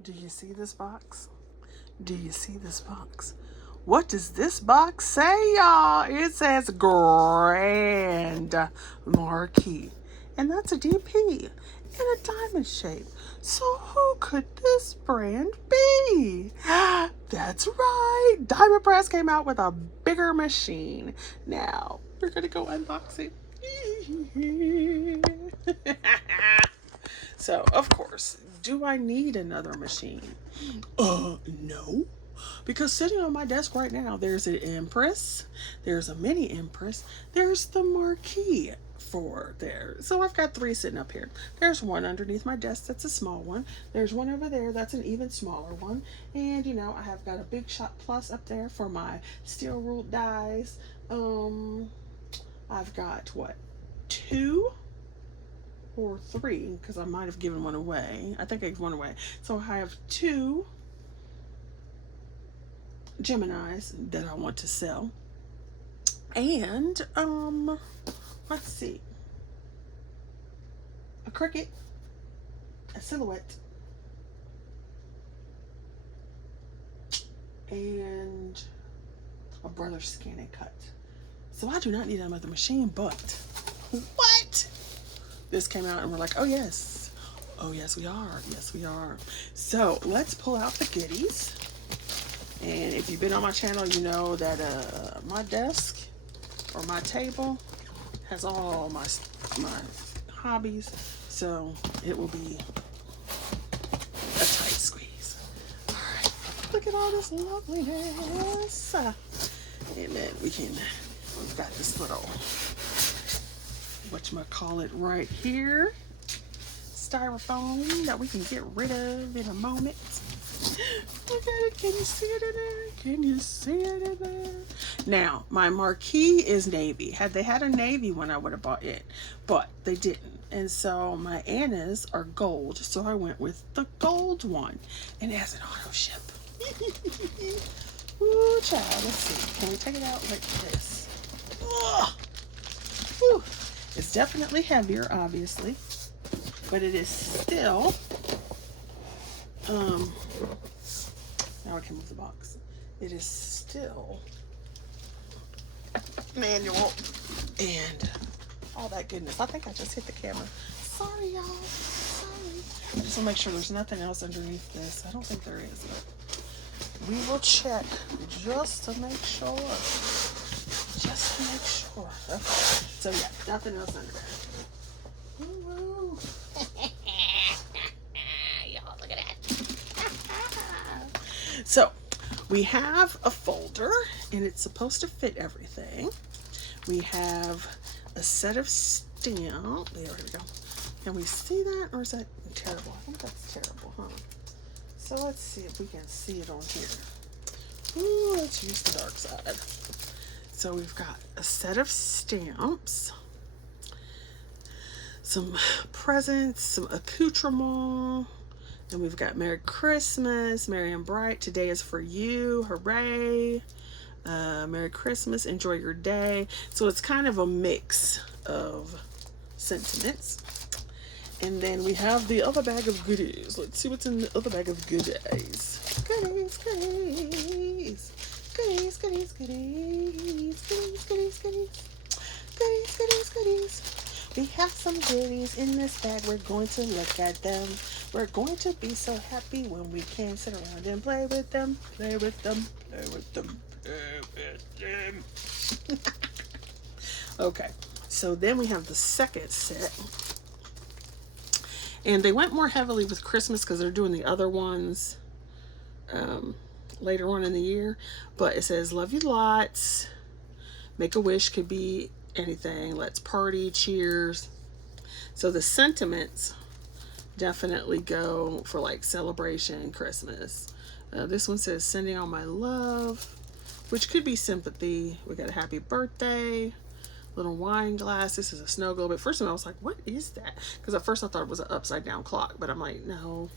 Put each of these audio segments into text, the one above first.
Do you see this box? Do you see this box? What does this box say, y'all? It says Grand Marquee. And that's a DP in a diamond shape. So who could this brand be? That's right. Diamond Press came out with a bigger machine. Now, we're going to go unbox it. So, of course, do I need another machine? No. Because sitting on my desk right now, there's an Empress, there's a mini Empress, there's the Marquee for there. So I've got three sitting up here. There's one underneath my desk that's a small one. There's one over there that's an even smaller one. And you know, I have got a Big Shot Plus up there for my steel ruled dies. I've got what, two or three, because I might have given one away. I think I gave one away. So I have two Geminis that I want to sell. And let's see. A Cricut, a Silhouette, and a Brother Scan and Cut. So I do not need another machine, but what? This came out and we're like, oh yes. Oh yes we are. Yes we are. So let's pull out the goodies. And if you've been on my channel, you know that my desk or my table has all my hobbies, so it will be a tight squeeze. All right, look at all this loveliness, and then we've got this little whatchamacallit right here, styrofoam that we can get rid of in a moment. Look at it. Can you see it in there? Can you see it in there? Now, my Marquee is navy. Had they had a navy one, I would have bought it. But they didn't. And so my Annas are gold. So I went with the gold one. And it has an auto ship. Ooh, child. Let's see. Can we take it out like this? Whew. It's definitely heavier, obviously. But it is still... now I can move the box. It is still manual and all that goodness. I think I just hit the camera. Sorry, y'all. Sorry. I just want to make sure there's nothing else underneath this. I don't think there is, but we will check just to make sure. Just to make sure. Okay. So yeah, nothing else under there. Woo-woo. Y'all, look at that. So we have a folder and it's supposed to fit everything. We have a set of stamps. There we go. Can we see that, or is that terrible? I think that's terrible, huh? So let's see if we can see it on here. Ooh, let's use the dark side. So we've got a set of stamps, some presents, some accoutrements. And we've got Merry Christmas, Merry and Bright, today is for you, hooray. Merry Christmas, enjoy your day. So it's kind of a mix of sentiments. And then we have the other bag of goodies. Let's see what's in the other bag of goodies. Goodies, goodies. Goodies, goodies, goodies. Goodies, goodies, goodies. Goodies, goodies, goodies. We have some goodies in this bag. We're going to look at them. We're going to be so happy when we can sit around and play with them. Play with them. Play with them. Play with them. Okay. So then we have the second set. And they went more heavily with Christmas because they're doing the other ones later on in the year. But it says, love you lots. Make a wish, could be anything. Let's party, cheers. So the sentiments definitely go for like celebration, Christmas. This one says, sending all my love, which could be sympathy. We got a happy birthday. Little wine glass. This is a snow globe. At first I was like, what is that? Because at first I thought it was an upside down clock, but I'm like, no.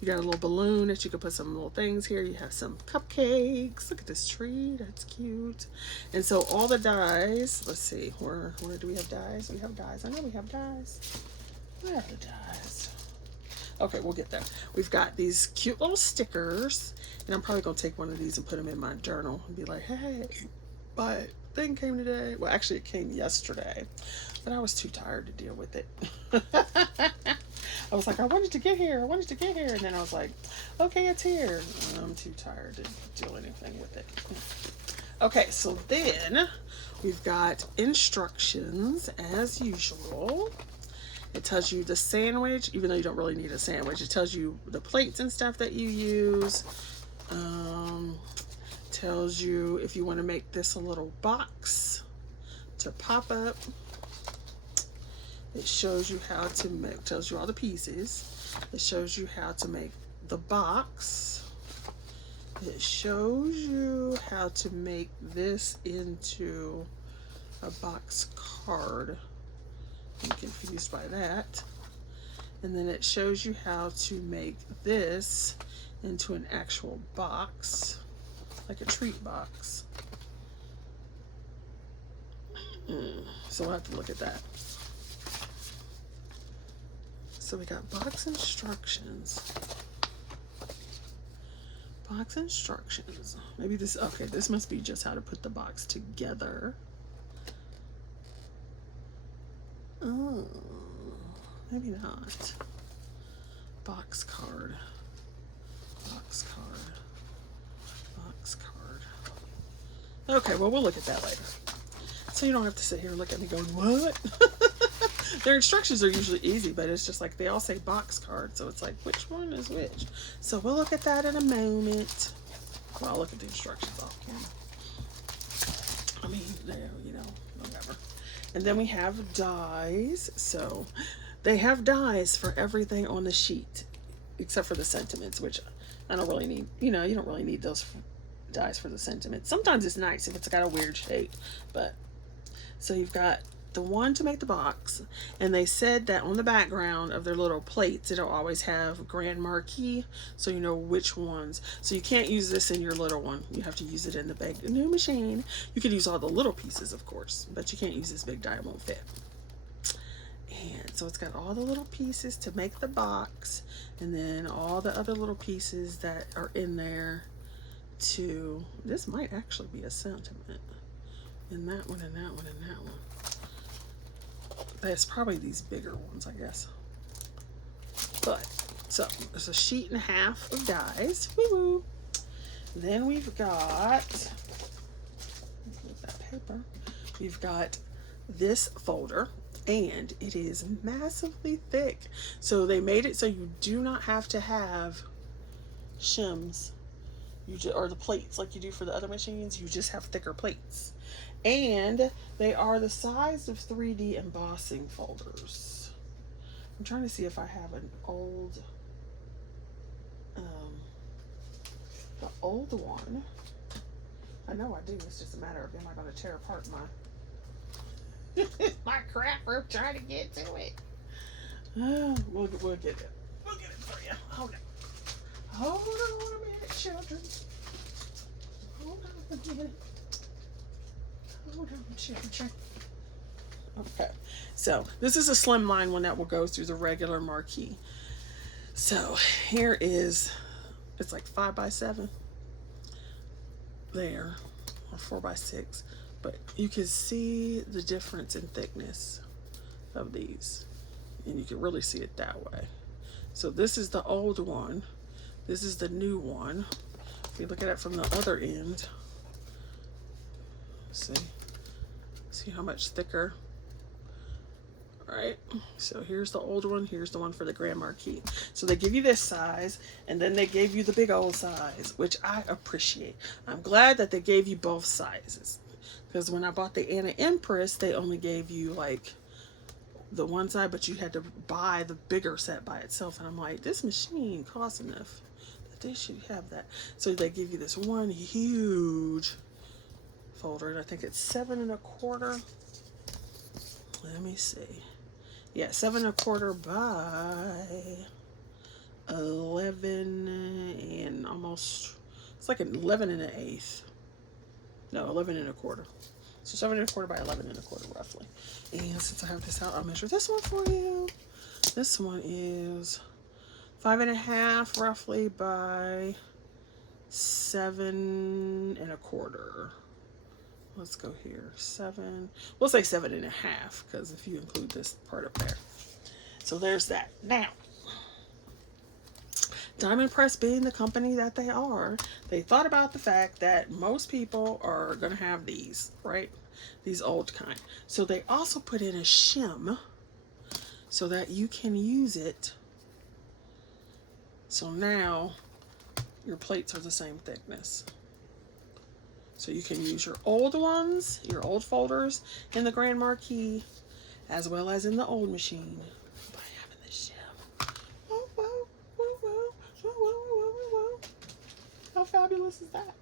You got a little balloon that you can put some little things here. You have some cupcakes. Look at this tree. That's cute. And so all the dies, let's see, where do we have dies? We have dies. I know we have dies. Where are the dies? Okay, we'll get there. We've got these cute little stickers, and I'm probably going to take one of these and put them in my journal and be like, hey, my thing came today. Well, actually, it came yesterday, but I was too tired to deal with it. I was like, I wanted to get here. I wanted to get here. And then I was like, okay, it's here. And I'm too tired to do anything with it. Okay, so then we've got instructions as usual. It tells you the sandwich, even though you don't really need a sandwich. It tells you the plates and stuff that you use. Tells you if you want to make this a little box to pop up. It shows you how to make, tells you all the pieces. It shows you how to make the box. It shows you how to make this into a box card. I'm confused by that. And then it shows you how to make this into an actual box, like a treat box. So we'll have to look at that. So we got box instructions. Box instructions. Maybe this, okay, this must be just how to put the box together. Oh, maybe not. Box card. Box card. Box card. Okay, well, we'll look at that later. So you don't have to sit here and look at me going, what? Their instructions are usually easy, but it's just like they all say box card. So it's like, which one is which? So we'll look at that in a moment. Well, I'll look at the instructions off camera. I mean, you know, whatever. And then we have dies. So they have dies for everything on the sheet, except for the sentiments, which I don't really need. You know, you don't really need those dies for the sentiments. Sometimes it's nice if it's got a weird shape, but so you've got the one to make the box, and they said that on the background of their little plates it'll always have Grand Marquee, so you know which ones. So you can't use this in your little one, you have to use it in the big new machine. You could use all the little pieces, of course, but you can't use this big die, it won't fit. And so it's got all the little pieces to make the box, and then all the other little pieces that are in there to, this might actually be a sentiment, and that one, and that one, and that one. That's probably these bigger ones, I guess. But, so, there's a sheet and a half of dies. Woo-woo. Then we've got, with that paper, we've got this folder, and it is massively thick. So they made it so you do not have to have shims, or the plates like you do for the other machines. You just have thicker plates. And they are the size of 3D embossing folders. I'm trying to see if I have an old, the old one. I know I do. It's just a matter of, am I going to tear apart my my crap for trying to get to it. We'll get it. We'll get it for you. Hold on. Hold on a minute, children. Hold on a minute. Hold on, children. Okay, so this is a slimline one that will go through the regular Marquee. So here is, it's like 5x7 there, or 4x6, but you can see the difference in thickness of these, and you can really see it that way. So this is the old one, this is the new one. If you look at it from the other end, see how much thicker, right? So here's the old one, here's the one for the Grand Marquee. So they give you this size, and then they gave you the big old size, which I appreciate. I'm glad that they gave you both sizes, because when I bought the Anna Empress, they only gave you like the one side, but you had to buy the bigger set by itself, and I'm like, this machine costs enough that they should have that. So they give you this one huge folder, and I think it's 7 1/4. Let me see. Yeah, 7 1/4 by 11 and almost, it's like an 11 1/8. No, 11 1/4. So 7 1/4 by 11 1/4 roughly. And since I have this out, I'll measure this one for you. This one is 5.5 roughly by 7.25. Let's go here. 7. We'll say 7.5 because if you include this part up there. So there's that. Now, Diamond Press being the company that they are, they thought about the fact that most people are going to have these, right? These old kind. So they also put in a shim so that you can use it. So now your plates are the same thickness. So you can use your old ones, your old folders in the Grand Marquee, as well as in the old machine by having the shim. Oh, whoa, whoa, whoa, whoa, whoa, whoa, whoa, whoa. How fabulous is that?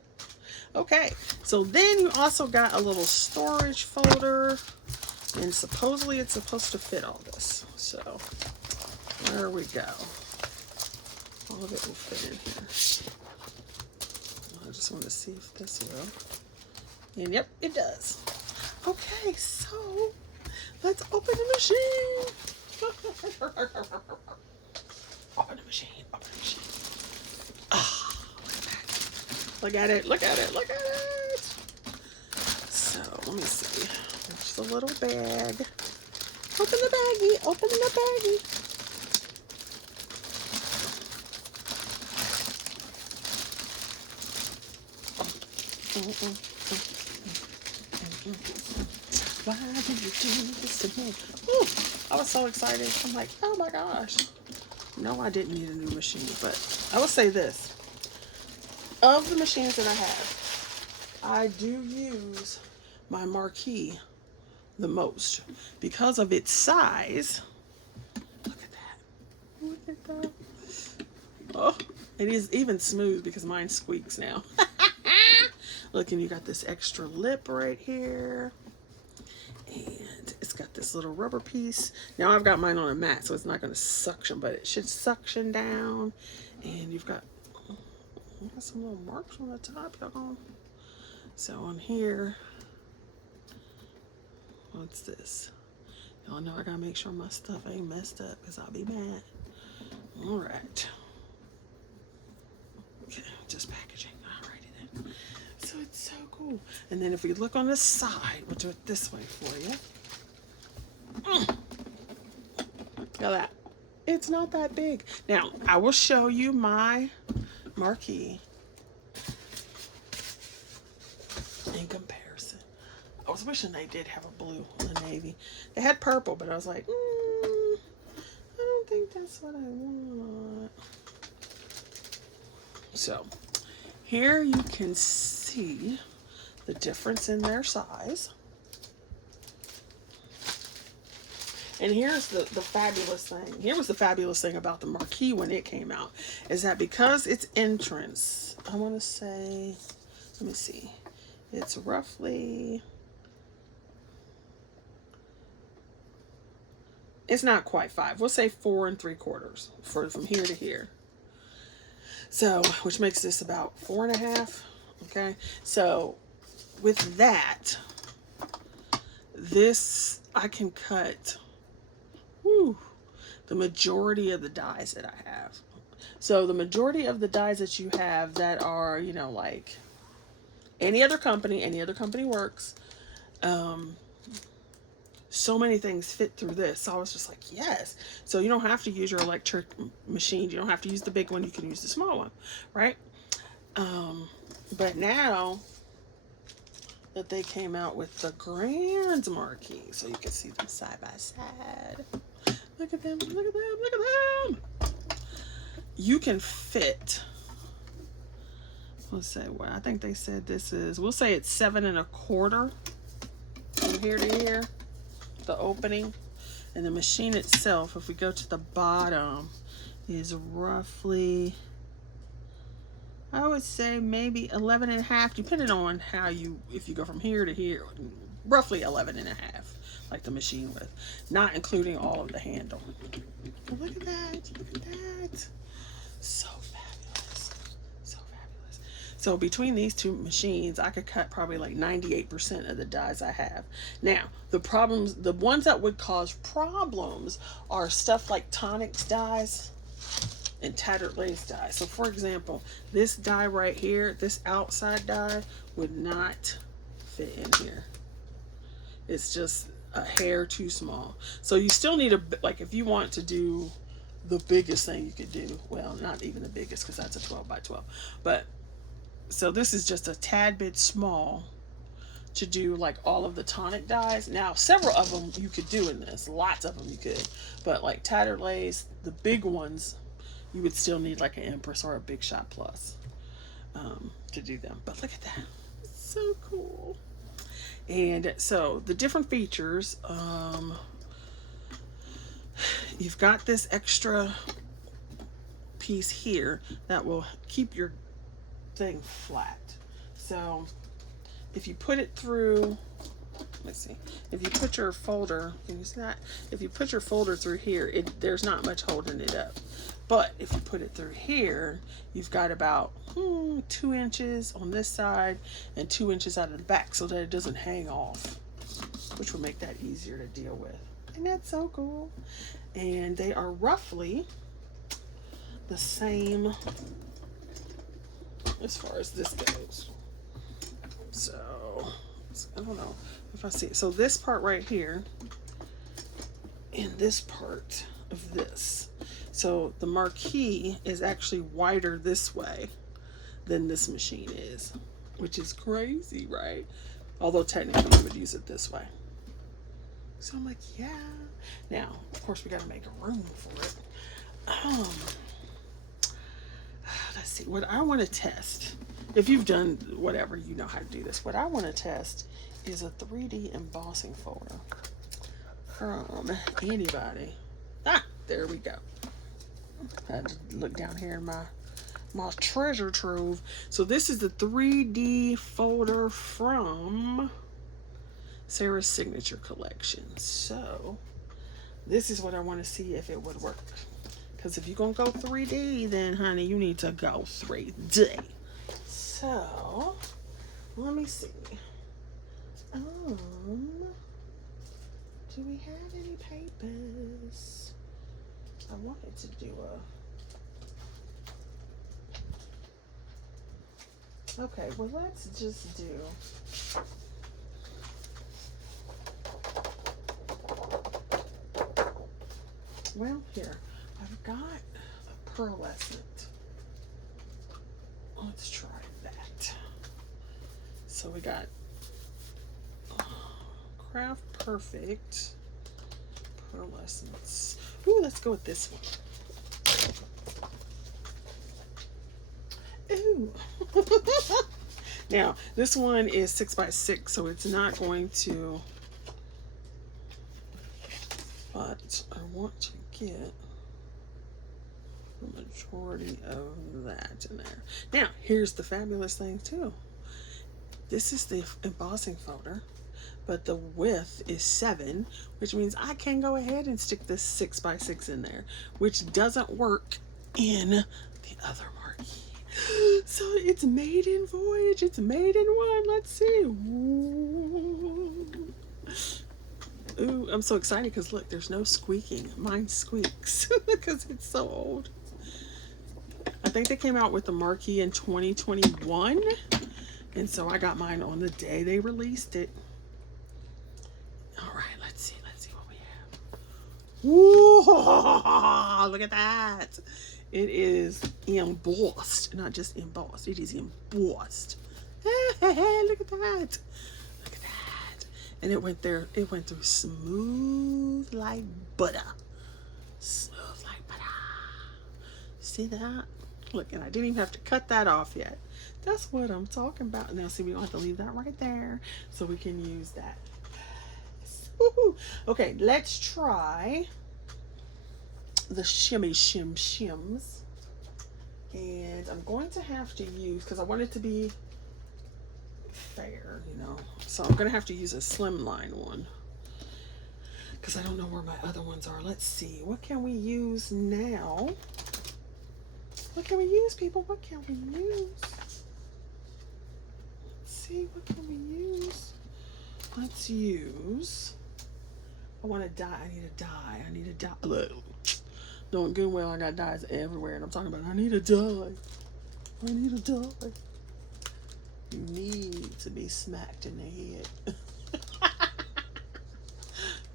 Okay, so then you also got a little storage folder, and supposedly it's supposed to fit all this. So there we go. All of it will fit in here. I just want to see if this will. And yep, it does. Okay, so let's open the machine. Open the machine, open the machine. Ah, look at it, look at it, look at it. So let me see. There's the little bag. Open the baggie, open the baggie. Why did you do this to me? Ooh, I was so excited. I'm like, oh my gosh. No, I didn't need a new machine, but I will say this. Of the machines that I have, I do use my Marquee the most because of its size. Look at that. Look at that. Oh, it is even smooth because mine squeaks now. Look, and you got this extra lip right here. And it's got this little rubber piece. Now I've got mine on a mat, so it's not going to suction, but it should suction down. And you've got some little marks on the top, y'all. So on here, what's this? Y'all know I gotta make sure my stuff ain't messed up because I'll be mad. All right. Okay, just packaging. Alrighty then. So it's so cool. And then if we look on the side, we'll do it this way for you. Look at that. It's not that big. Now, I will show you my Marquee in comparison. I was wishing they did have a blue and a navy. They had purple, but I was like, I don't think that's what I want. So, here you can see the difference in their size. And here's the fabulous thing. Here was the fabulous thing about the Marquee when it came out, is that because its entrance, I want to say, let me see, it's roughly, it's not quite 5. We'll say 4 3/4 from here to here. So, which makes this about 4.5. Okay. So, with that, this, I can cut the majority of the dies that I have. So the majority of the dies that you have that are, you know, like any other company works. So many things fit through this. So I was just like, yes. So you don't have to use your electric machine. You don't have to use the big one. You can use the small one, right? But now that they came out with the Grand Marquee, so you can see them side by side. Look at them, look at them, look at them. You can fit, let's say, well, I think they said this is, we'll say it's 7 1/4 from here to here, the opening. And the machine itself, if we go to the bottom, is roughly, I would say maybe 11.5, depending on how you, if you go from here to here, roughly 11.5. Like the machine width, not including all of the handle. But look at that, look at that. So fabulous, so fabulous. So between these two machines, I could cut probably like 98% of the dies I have. Now, the problems, the ones that would cause problems are stuff like Tonics dies. and tattered lace dye. So for example, this dye right here, this outside dye would not fit in here. It's just a hair too small. So you still need like if you want to do the biggest thing you could do, well, not even the biggest because that's a 12 by 12, but so this is just a tad bit small to do like all of the tonic dyes. Now several of them you could do in this, lots of them you could, but like tattered lace, the big ones, you would still need like an Empress or a Big Shot Plus to do them. But look at that, it's so cool. And so the different features, you've got this extra piece here that will keep your thing flat. So if you put it through, let's see, if you put your folder, can you see that? If you put your folder through here, there's not much holding it up. But if you put it through here, you've got about 2 inches on this side and 2 inches out of the back so that it doesn't hang off, which will make that easier to deal with. And that's so cool. And they are roughly the same as far as this goes. So I don't know if I see it. So this part right here and this part of this. So the Marquee is actually wider this way than this machine is, which is crazy, right? Although technically you would use it this way. So I'm like, yeah. Now, of course, we got to make a room for it. Let's see. What I want to test, if you've done whatever, you know how to do this. What I want to test is a 3D embossing folder from anybody. Ah, there we go. I had to look down here in my treasure trove. So this is the 3D folder from Sarah's Signature Collection. So this is what I want to see if it would work. Because if you're going to go 3D, then honey, you need to go 3D. So let me see. Do we have any papers? I wanted to do a... Okay, well, let's just do... Well, here, I've got a pearlescent. Let's try that. So we got Craft Perfect pearlescence. Ooh, let's go with this one. Ooh. Now, this one is 6 by 6, so it's not going to, but I want to get the majority of that in there. Now, here's the fabulous thing too. This is the embossing folder, but the width is 7, which means I can go ahead and stick this 6 by 6 in there, which doesn't work in the other Marquee. So it's made in Voyage, it's made in one. Let's see. Ooh, I'm so excited because look, there's no squeaking. Mine squeaks because it's so old. I think they came out with the Marquee in 2021, and so I got mine on the day they released it. All right, let's see what we have. Ooh, look at that. It is embossed, not just embossed. It is embossed. Look at that. Look at that. And it went through smooth like butter. Smooth like butter. See that? Look, and I didn't even have to cut that off yet. That's what I'm talking about. Now, see, we don't have to leave that right there, so we can use that. Woohoo. Okay, let's try the shimmy shims. And I'm going to have to use, because I want it to be fair, you know. So I'm going to have to use a slimline one, because I don't know where my other ones are. Let's see. What can we use now? What can we use, people? What can we use? Let's see. What can we use? Let's use... I want to dye. I need a dye. Look. Doing good well, I got dyes everywhere, and I'm talking about I need a dye. I need a dye. You need to be smacked in the head.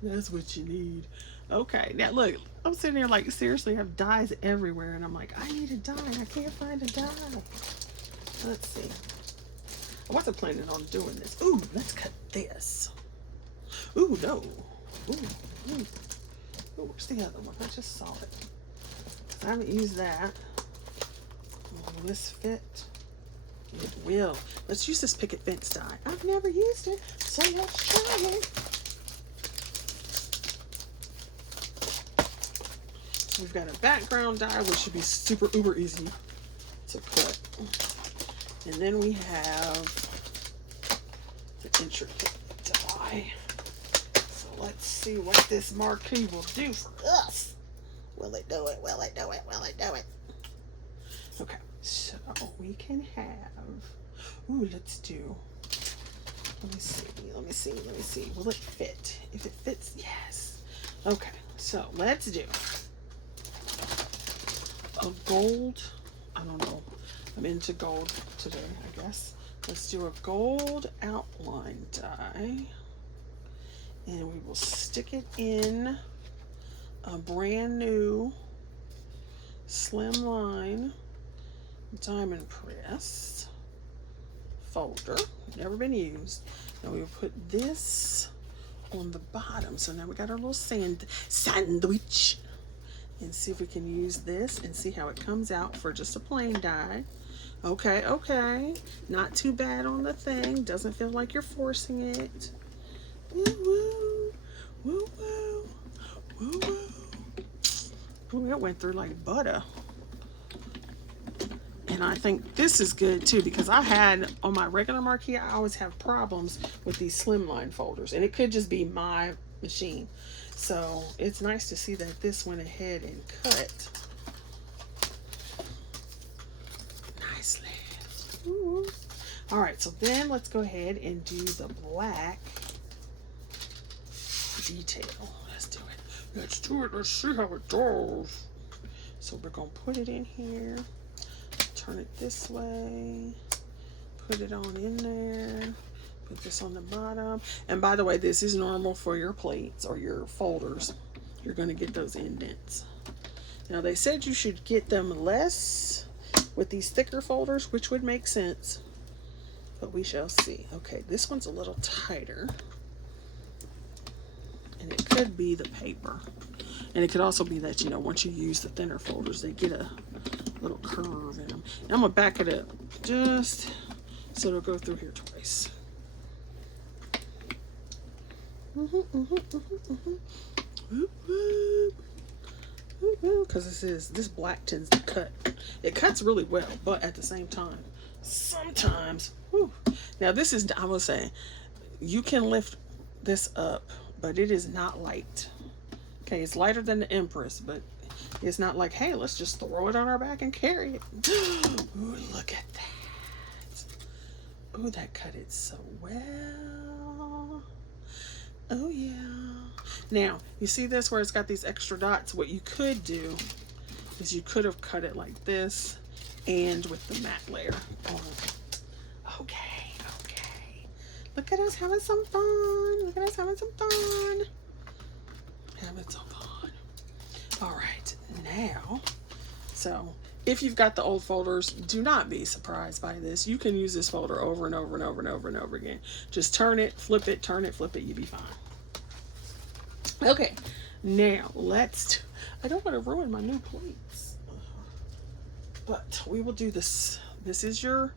That's what you need. Okay, now look, I'm sitting there like, seriously, I have dyes everywhere, and I'm like, I need a dye, and I can't find a dye. Let's see. I wasn't planning on doing this. Ooh, let's cut this. Ooh, no. Ooh, ooh. Ooh, where's the other one? I just saw it. I haven't used that. Will this fit? It will. Let's use this picket fence dye. I've never used it, so let's try it. We've got a background dye, which should be super uber easy to put. And then we have the intricate dye. So let's see what this Marquee will do for us. Will it do it? Will it do it? Will it do it? Okay, so we can have, ooh, let's do, let me see, let me see, let me see. Will it fit? If it fits, yes. Okay, so let's do a gold, I don't know, I'm into gold today, I guess. Let's do a gold outline dye, and we will stick it in a brand new slimline diamond press folder, never been used. Now we'll put this on the bottom. So now we got our little sandwich, and see if we can use this and see how it comes out for just a plain dye. Okay, okay, not too bad on the thing. Doesn't feel like you're forcing it. Woo woo, woo woo, woo woo. Ooh, that went through like butter. And I think this is good too, because I had on my regular Marquee, I always have problems with these slimline folders, and it could just be my machine. So it's nice to see that this went ahead and cut nicely. Ooh. All right, so then let's go ahead and do the black detail. Let's do it. Let's do it. Let's see how it goes. So we're gonna put it in here. Turn it this way, put it on in there, put this on the bottom. And by the way, this is normal for your plates or your folders. You're going to get those indents. Now they said you should get them less with these thicker folders, which would make sense, but we shall see. Okay, this one's a little tighter, and it could be the paper, and it could also be that, you know, once you use the thinner folders, they get a little curve in them. And I'm gonna back it up just so it'll go through here twice. Because this black tends to cut. It cuts really well, but at the same time, sometimes, whew. Now this is, I will say, you can lift this up, but it is not light. Okay, it's lighter than the Empress, but it's not like, hey, let's just throw it on our back and carry it. Ooh, look at that. Ooh, that cut it so well. Oh, yeah. Now, you see this where it's got these extra dots? What you could do is you could have cut it like this and with the matte layer on. Okay, okay. Look at us having some fun. Look at us having some fun. Having some fun. All right, now, so if you've got the old folders, do not be surprised by this. You can use this folder over and over and over and over and over again. Just turn it, flip it, turn it, flip it, you'll be fine. Okay, now let's, I don't want to ruin my new plates, but we will do this. This is the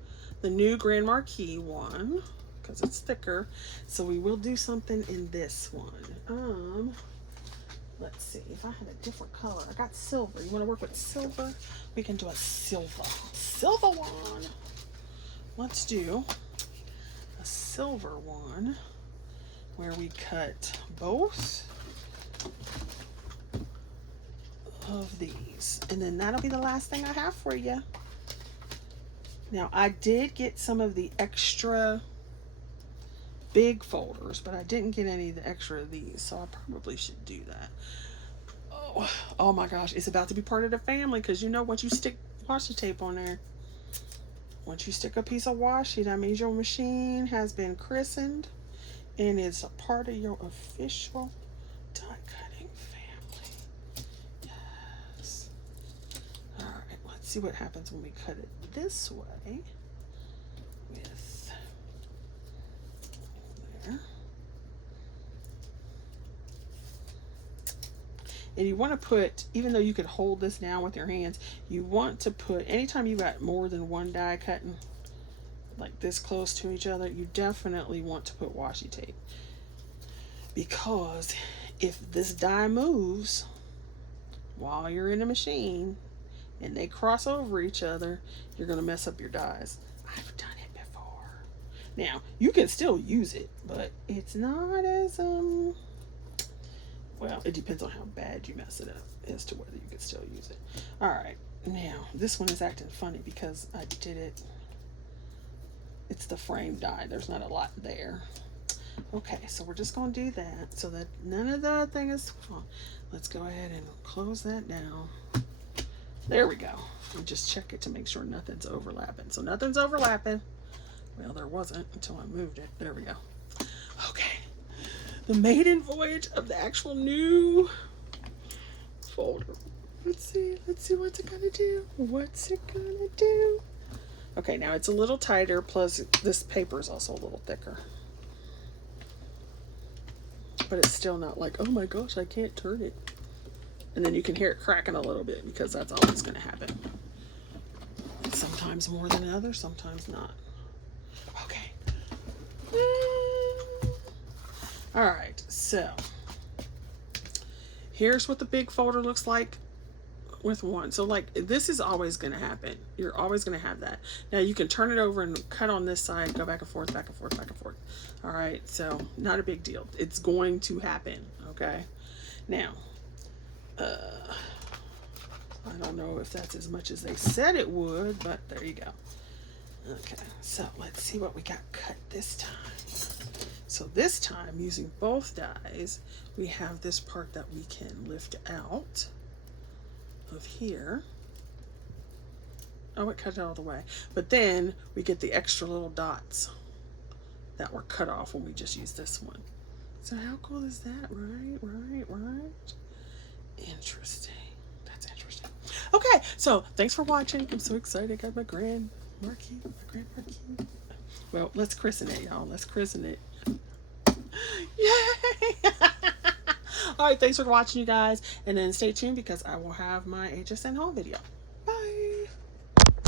new Grand Marquee one, because it's thicker. So we will do something in this one. Let's see if I had a different color. I got silver. You want to work with silver? We can do a silver one. Let's do a silver one where we cut both of these, and then that'll be the last thing I have for you. Now I did get some of the extra big folders, but I didn't get any of the extra of these, so I probably should do that. Oh, Oh my gosh, it's about to be part of the family, because you know, once you stick washi tape on there, once you stick a piece of washi, that means your machine has been christened and it's a part of your official die cutting family. Yes. All right, let's see what happens when we cut it this way with there. And you want to put, even though you could hold this down with your hands, you want to put, anytime you got more than one die cutting like this close to each other, you definitely want to put washi tape, because if this die moves while you're in the machine and they cross over each other, you're going to mess up your dies. I've done it before. Now, you can still use it, but it's not as well, it depends on how bad you mess it up as to whether you can still use it. All right, now this one is acting funny because I did it. It's the frame die. There's not a lot there. Okay, so we're just going to do that so that none of the thing is fun. Let's go ahead and close that down. There we go. And just check it to make sure nothing's overlapping. So nothing's overlapping. Well, there wasn't until I moved it. There we go. Okay. The maiden voyage of the actual new folder. Let's see what's it gonna do. What's it gonna do? Okay, now it's a little tighter, plus this paper is also a little thicker. But it's still not like, oh my gosh, I can't turn it. And then you can hear it cracking a little bit, because that's always gonna happen. Sometimes more than others, sometimes not. Okay. All right, so here's what the big folder looks like with one. So like, this is always going to happen. You're always going to have that. Now you can turn it over and cut on this side, go back and forth, back and forth, back and forth. All right, so not a big deal. It's going to happen, okay? Now, I don't know if that's as much as they said it would, but there you go. Okay, so let's see what we got cut this time. So this time, using both dies, we have this part that we can lift out of here. Oh, it cut it all the way. But then we get the extra little dots that were cut off when we just used this one. So how cool is that? Right. Interesting. That's interesting. Okay, so thanks for watching. I'm so excited. I got my grand Marquee. Well, let's christen it, y'all. Let's christen it. Yay! All right, thanks for watching, you guys. And then stay tuned, because I will have my HSN haul video.